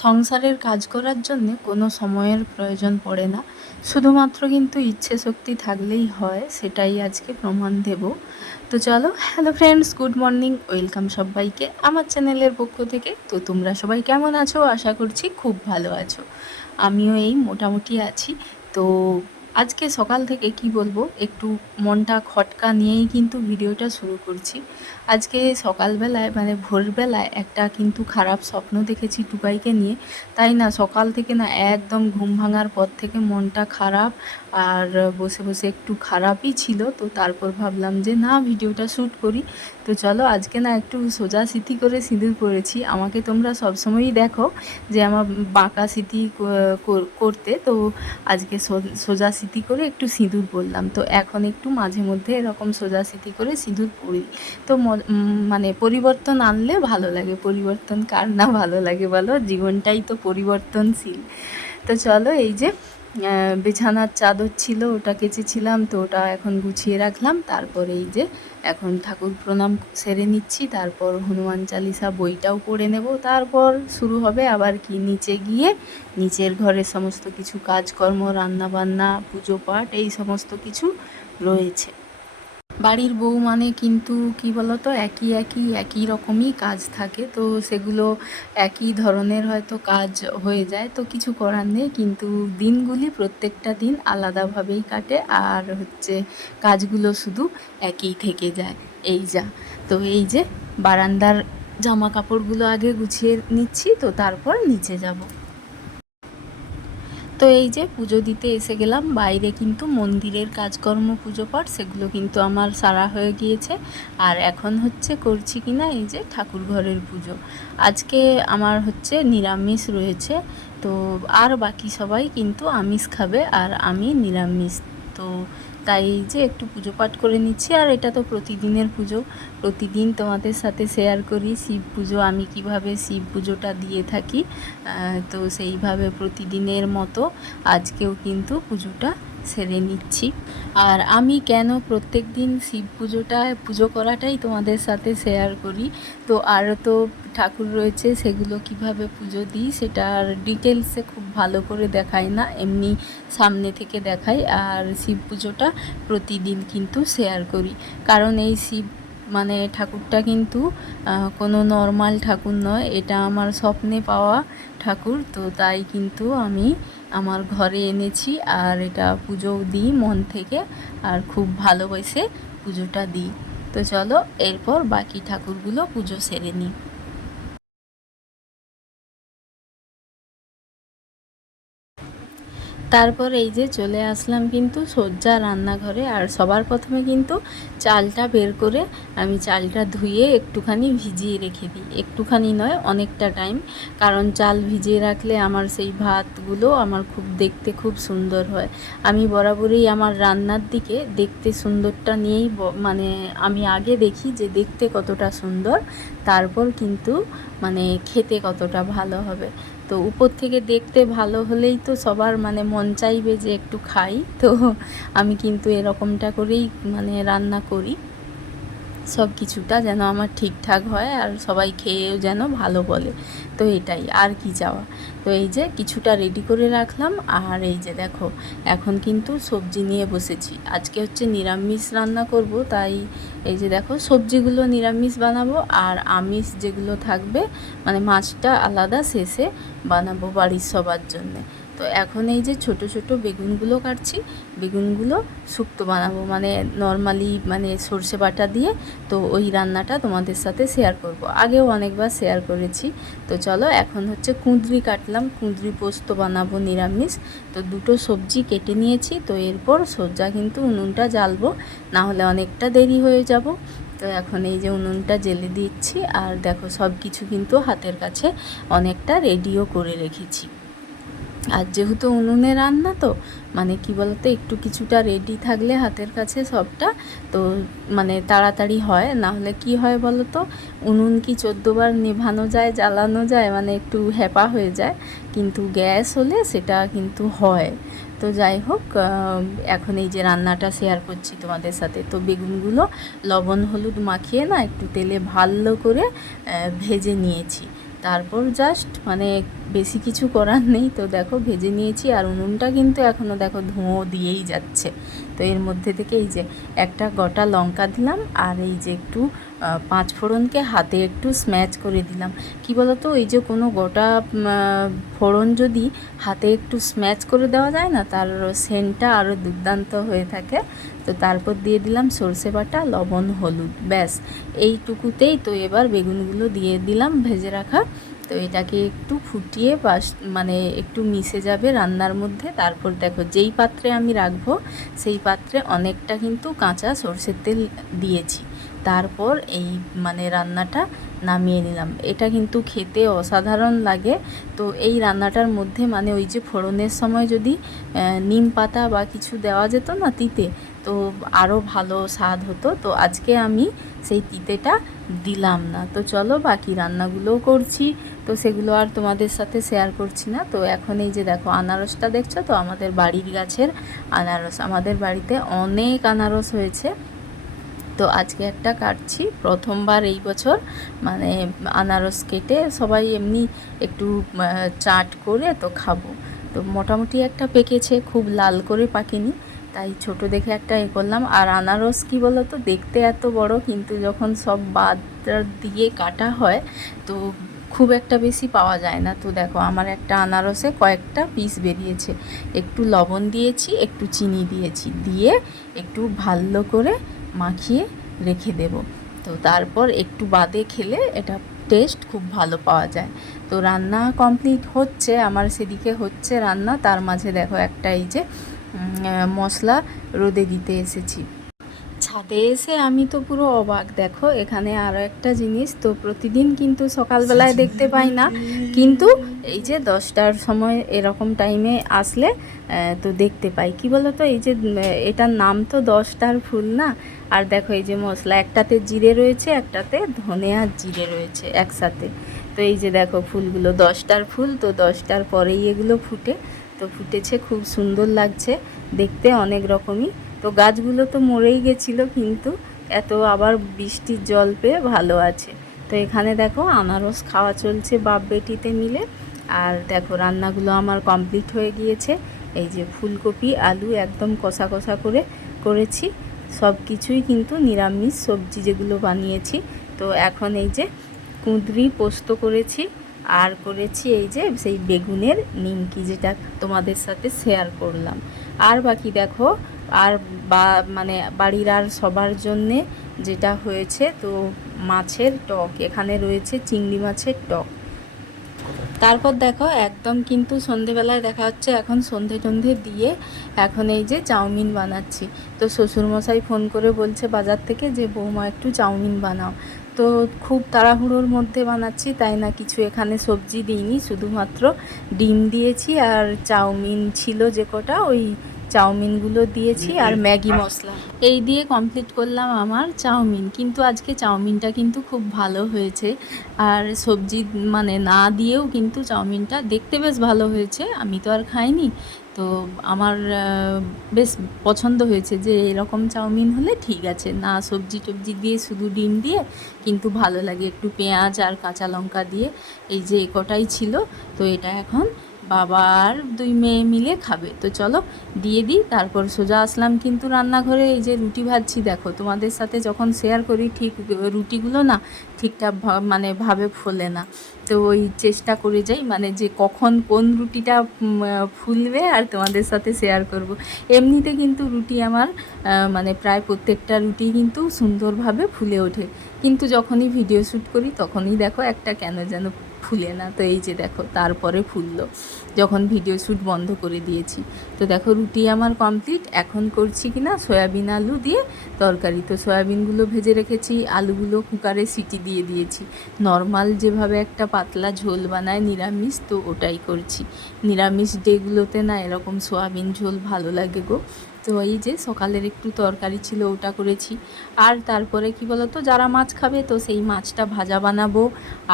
সংসারের কাজ করার জন্যে কোনো সময়ের প্রয়োজন পড়ে না, শুধুমাত্র কিন্তু ইচ্ছে শক্তি থাকলেই হয়, সেটাই আজকে প্রমাণ দেব। তো চলো, hello friends, good morning, welcome সবাইকে আমার চ্যানেলের পক্ষ থেকে। তো তোমরা সবাই কেমন আছো? আশা করছি খুব ভালো আছো। আমিও এই মোটামুটি আছি। তো আজকে সকাল থেকে কি বলবো, একটু মনটা খটকা নিয়েই কিন্তু ভিডিওটা শুরু করছি। আজকে সকালবেলায় মানে ভোরবেলায় একটা কিন্তু খারাপ স্বপ্ন দেখেছি টুকাইকে নিয়ে। তাই না, সকাল থেকে না একদম ঘুম ভাঙার পর থেকে মনটা খারাপ, আর বসে বসে একটু খারাপই ছিল। তো তারপর ভাবলাম যে না, ভিডিওটা শ্যুট করি। তো চলো, আজকে না একটু সোজা সিথি করে সিঁদুর পরেছি। আমাকে তোমরা সবসময়ই দেখো যে আমার বাঁকা সিথি করতে, তো আজকে সোজা সিথি করে একটু সিঁদুর পরলাম। তো এখন একটু মাঝে মধ্যে এরকম সোজা সিথি করে সিঁদুর পরি। তো মানে পরিবর্তন আনলে ভালো লাগে। পরিবর্তন কার না ভালো লাগে বলো, জীবনটাই তো পরিবর্তনশীল। তো চলো, এই যে বিছানার চাদর ছিল, ওটা কেচেছিলাম, তো ওটা এখন গুছিয়ে রাখলাম। তারপর এই যে এখন ঠাকুর প্রণাম সেরে নিচ্ছি, তারপর হনুমান চালিসা বইটাও পড়ে নেব। তারপর শুরু হবে আবার কি, নিচে গিয়ে নিচের ঘরে সমস্ত কিছু কাজকর্ম, রান্নাবান্না, পুজো পাঠ, এই সমস্ত কিছু রয়েছে। বাড়ির বউ মানে কিন্তু কি বলতো, একই রকমই কাজ থাকে, তো সেগুলো একই ধরনের হয়তো কাজ হয়ে যায়, তো কিছু করার নেই। কিন্তু দিনগুলি প্রত্যেকটা দিন আলাদাভাবেই কাটে, আর হচ্ছে কাজগুলো শুধু একই থেকে যায়। এই যা, তো এই যে বারান্দার জামা কাপড়গুলো আগে গুছিয়ে নিচ্ছি, তো তারপর নিচে যাব। তো এই যে পুজো দিতে এসে গেলাম। বাইরে কিন্তু মন্দিরের কাজকর্ম, পুজো পাঠ, সেগুলো কিন্তু আমার সারা হয়ে গিয়েছে। আর এখন হচ্ছে করছি কিনা, এই যে ঠাকুর ঘরের পুজো। আজকে আমার হচ্ছে নিরামিষ রয়েছে, তো আর বাকি সবাই কিন্তু আমিষ খাবে, আর আমি নিরামিষ। তো তাই যে একটু পুজো পাঠ করে নিচ্ছি। আর এটা তো প্রতিদিনের পুজো, প্রতিদিন তোমাদের সাথে শেয়ার করি শিব পুজো, আমি কিভাবে শিব পুজোটা দিয়ে থাকি। তো সেইভাবে প্রতিদিনের মতো আজকেও কিন্তু পুজোটা সেরে নিচ্ছি। আর আমি কেন প্রত্যেক দিন শিব পুজো করাটাই তোমাদের সাথে শেয়ার করি, তো আরও তো ঠাকুর রয়েছে, সেগুলো কিভাবে পুজো দিই সেটা আর ডিটেলসে খুব ভালো করে দেখাই না, এমনি সামনে থেকে দেখাই। আর শিব পুজোটা প্রতিদিন কিন্তু শেয়ার করি, কারণ এই শিব মানে ঠাকুরটা কিন্তু কোনো নর্মাল ঠাকুর নয়, এটা আমার স্বপ্নে পাওয়া ঠাকুর। তো তাই কিন্তু আমি আমার ঘরে এনেছি, আর এটা পুজোও দিই মন থেকে, আর খুব ভালোবেসে পুজোটা দিই। তো চলো, এরপর বাকি ঠাকুরগুলো পুজো সেরে নিই। তারপর এই যে চলে আসলাম কিন্তু সজ্জা রান্নাঘরে। আর সবার প্রথমে কিন্তু চালটা বের করে আমি চালটা ধুয়ে একটুখানি ভিজিয়ে রেখে দিই, একটুখানি নয় অনেকটা টাইম, কারণ চাল ভিজিয়ে রাখলে আমার সেই ভাতগুলো আমার খুব দেখতে খুব সুন্দর হয়। আমি বরাবরই আমার রান্নার দিকে দেখতে সুন্দরটা নিয়েই মানে আমি আগে দেখি যে দেখতে কতটা সুন্দর, তারপর কিন্তু মানে খেতে কতটা ভালো হবে। তো উপর থেকে দেখতে ভালো হলেই তো সবার মানে মন চাইবে যে একটু খাই। তো আমি কিন্তু এরকমটা করেই মানে রান্না করি, সব কিছুটা যেন আমার ঠিকঠাক হয়, আর সবাই খেয়েও যেন ভালো বলে। তো এটাই আর কি চাওয়া। তো এই যে কিছুটা রেডি করে রাখলাম, আর এই যে দেখো এখন কিন্তু সবজি নিয়ে বসেছি। আজকে হচ্ছে নিরামিষ রান্না করব, তাই এই যে দেখো সবজিগুলো নিরামিষ বানাবো, আর আমিষ যেগুলো থাকবে মানে মাছটা আলাদা শেষে বানাবো বাড়ির সবার জন্যে। তো এখন এই যে ছোট ছোট বেগুনগুলো কাটছি, বেগুনগুলো শুক্তো বানাবো, মানে নর্মালি মানে সর্ষে বাটা দিয়ে। তো ওই রান্নাটা তোমাদের সাথে শেয়ার করব, আগেও অনেকবার শেয়ার করেছি। তো চলো, এখন হচ্ছে কুঁদরি কাটলাম, কুঁদরি পোস্ত বানাবো নিরামিষ। তো দুটো সবজি কেটে নিয়েছি, তো এরপর সজ্জা কিন্তু উনুনটা জ্বালবো, না হলে অনেকটা দেরি হয়ে যাব। তো এখন এই যে উনুনটা জ্বেলে দিচ্ছি, আর দেখো সব কিছু কিন্তু হাতের কাছে অনেকটা রেডিও করে রেখেছি। আর যেহেতু উনুনে রান্না, তো মানে কি বলতো, একটু কিছুটা রেডি থাকলে হাতের কাছে সবটা, তো মানে তাড়াতাড়ি হয়। না হলে কি হয় বলো তো, উনুন কি 14বার নেভানো যায়, জ্বালানো যায়, মানে একটু হ্যাপা হয়ে যায়। কিন্তু গ্যাস হলে সেটা কিন্তু হয়। তো যাই হোক, এখন এই যে রান্নাটা শেয়ার করছি তোমাদের সাথে। তো বেগুনগুলো লবণ হলুদ মাখিয়ে না একটু তেলে ভালো করে ভেজে নিয়েছি। তারপর জাস্ট মানে বেশি কিছু করার নেই। তো দেখো ভেজে নিয়েছি, আর উনুনটা কিন্তু এখনও দেখো ধোঁয়া দিয়েই যাচ্ছে। তো এর মধ্যে থেকে এই যে একটা গোটা লঙ্কা দিলাম, আর এই যে একটু পাঁচ ফোড়নকে হাতে একটু স্ম্যাচ করে দিলাম। কি বলো তো, এই যে কোনো গোটা ফোড়ন যদি হাতে একটু স্ম্যাচ করে দেওয়া যায় না, তার সেন্টটা আরও দুর্দান্ত হয়ে থাকে। তো তারপর দিয়ে দিলাম সর্ষে বাটা, লবণ, হলুদ, ব্যাস এইটুকুতেই। তো এবার বেগুনগুলো দিয়ে দিলাম ভেজে রাখা। তো এটাকে একটু ফুটিয়ে মানে একটু মিশে যাবে রান্নার মধ্যে। তারপর দেখো যেই পাত্রে আমি রাখবো সেই পাত্রে অনেকটা কিন্তু কাঁচা সর্ষের তেল দিয়েছি। তারপর এই মানে রান্নাটা নামিয়ে নিলাম। এটা কিন্তু খেতে অসাধারণ লাগে। তো এই রান্নাটার মধ্যে মানে ওই যে ফোড়নের সময় যদি নিম পাতা বা কিছু দেওয়া যেত না তিতে, তো আরও ভালো স্বাদ হতো। তো আজকে আমি সেই তিতেটা দিলাম না। তো চলো বাকি রান্নাগুলোও করছি, তো সেগুলো আর তোমাদের সাথে শেয়ার করছি না। তো এখন এই যে দেখো আনারসটা দেখছো তো, আমাদের বাড়ির গাছের আনারস। আমাদের বাড়িতে অনেক আনারস হয়েছে। তো আজকে একটা কাটছি, প্রথমবার এই বছর মানে আনারস কেটে সবাই এমনি একটু চাট করে তো খাবো। তো মোটামুটি একটা পেকেছে, খুব লাল করে পাকেনি, তাই ছোট দেখে একটা করলাম। আর আনারস কি বলো তো, দেখতে এত বড়, কিন্তু যখন সব বাদ দিয়ে কাটা হয় তো খুব একটা বেশি পাওয়া যায় না। তো দেখো আমার একটা আনারসে কয়েকটা পিস বেরিয়েছে। একটু লবণ দিয়েছি, একটু চিনি দিয়েছি, দিয়ে একটু ভালো করে মাখিয়ে রেখে দেব। তো তারপর একটু বাদে খেলে এটা টেস্ট খুব ভালো পাওয়া যায়। তো রান্না কমপ্লিট হচ্ছে আমার, সেদিকে হচ্ছে রান্না, তার মাঝে দেখো একটা এই যে মশলা রোদে দিতে এসেছি। ছাদে এসে আমি তো পুরো অবাক। দেখো এখানে আরও একটা জিনিস, তো প্রতিদিন কিন্তু সকালবেলায় দেখতে পাই না, কিন্তু এই যে 10টার সময় এরকম টাইমে আসলে তো দেখতে পাই। কি বলো তো, এই যে এটার নাম তো 10টার ফুল না। আর দেখো এই যে মশলা, একটাতে জিরে রয়েছে, একটাতে ধনে আর জিরে রয়েছে একসাথে। তো এই যে দেখো ফুলগুলো 10টার ফুল, তো 10টার পরেই এগুলো ফুটে। তো ফুটেছে, খুব সুন্দর লাগছে দেখতে, অনেক রকমই। তো গাছগুলো তো মরেই গেছিলো, কিন্তু এত আবার বৃষ্টির জল পেয়ে ভালো আছে। তো এখানে দেখো আনারস খাওয়া চলছে বাপ বেটিতে মিলে। আর দেখো রান্নাগুলো আমার কমপ্লিট হয়ে গিয়েছে। এই যে ফুলকপি আলু একদম কষা কষা করে করেছি, সব কিছুই কিন্তু নিরামিষ সবজি যেগুলো বানিয়েছি। তো এখন এই যে কুঁদরি পোস্ত করেছি, আর করেছি এই যে সেই বেগুনের নিমকি, যেটা তোমাদের সাথে শেয়ার করলাম। আর বাকি দেখো আর মানে বাড়ির আর সবার জন্যে যেটা হয়েছে, তো মাছের টক, এখানে রয়েছে চিংড়ি মাছের টক। তারপর দেখো একদম কিন্তু সন্ধেবেলায় দেখা হচ্ছে, এখন সন্ধে টন্ধে দিয়ে এখন এই যে চাউমিন বানাচ্ছি। তো শ্বশুরমশাই ফোন করে বলছে বাজার থেকে যে বৌমা একটু চাউমিন বানাও। তো খুব তাড়াহুড়োর মধ্যে বানাচ্ছি, তাই না কিছু এখানে সবজি দিইনি, শুধুমাত্র ডিম দিয়েছি আর চাউমিন ছিল যে কটা, ওই চাউমিনগুলো দিয়েছি আর ম্যাগি মশলা, এই দিয়ে কমপ্লিট করলাম আমার চাউমিন। কিন্তু আজকে চাউমিনটা কিন্তু খুব ভালো হয়েছে, আর সবজি মানে না দিয়েও কিন্তু চাউমিনটা দেখতে বেশ ভালো হয়েছে। আমি তো আর খাইনি, তো আমার বেশ পছন্দ হয়েছে যে এরকম চাউমিন হলে ঠিক আছে, না সবজি টবজি দিয়ে শুধু ডিম দিয়ে কিন্তু ভালো লাগে, একটু পেঁয়াজ আর কাঁচা লঙ্কা দিয়ে। এই যে কটাই ছিল, তো এটা এখন বাবা আর দুই মেয়ে মিলে খাবে। তো চলো দিয়ে দিই, তারপর সোজা আসলাম কিন্তু রান্নাঘরে। এই যে রুটি ভাজছি, দেখো তোমাদের সাথে যখন শেয়ার করি ঠিক রুটিগুলো না ঠিকঠাক মানে ভাবে ফোলে না। তো ওই চেষ্টা করে যাই মানে যে কখন কোন রুটিটা ফুলবে আর তোমাদের সাথে শেয়ার করব। এমনিতে কিন্তু রুটি আমার মানে প্রায় প্রত্যেকটা রুটি কিন্তু সুন্দরভাবে ফুলে ওঠে, কিন্তু যখনই ভিডিও শ্যুট করি তখনই দেখো একটা কেন যেন ফুলে না। তো এই যে দেখো তারপরে ফুললো যখন ভিডিও শ্যুট বন্ধ করে দিয়েছি। তো দেখো রুটি আমার কমপ্লিট। এখন করছি কি না সয়াবিন আলু দিয়ে তরকারি। তো সয়াবিনগুলো ভেজে রেখেছি, আলুগুলো কুকারে সিটি দিয়ে দিয়েছি। নর্মাল যেভাবে একটা পাতলা ঝোল বানায় নিরামিষ, তো ওটাই করছি। নিরামিষ ডেগুলোতে না এরকম সয়াবিন ঝোল ভালো লাগে গো। তো এই যে সকালের একটু তরকারি ছিল ওটা করেছি। আর তারপরে কি বলতো, যারা মাছ খাবে তো সেই মাছটা ভাজা বানাবো।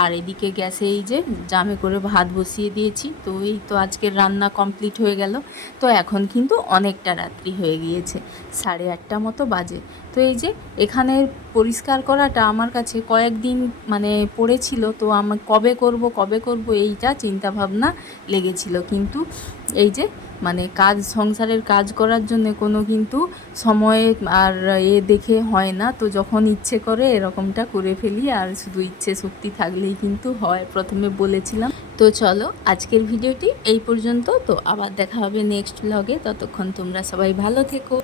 আর এদিকে গ্যাসে এই যে জামে করে ভাত বসিয়ে দিয়েছি। তো এই তো আজকের রান্না কমপ্লিট হয়ে গেল। তো এখন কিন্তু অনেকটা রাত্রি হয়ে গিয়েছে, 8:30 মতো বাজে। তো তো এই যে এখানে পরিষ্কার করাটা আমার কাছে কয়েকদিন মানে পড়েছিল, তো আমার কবে করব এইটা চিন্তা ভাবনা লেগেছিল। কিন্তু এই যে মানে সংসারের কাজ করার জন্য কোনো কিন্তু সময় আর দেখে হয় না, তো যখন ইচ্ছে করে এরকমটা করে ফেলি, আর শুধু ইচ্ছে শক্তি থাকলেই কিন্তু হয়, প্রথমে বলেছিলাম। তো চলো আজকের ভিডিওটি এই পর্যন্ত, তো আবার দেখা হবে নেক্সট ব্লগে। ততক্ষণ তোমরা সবাই ভালো থেকো।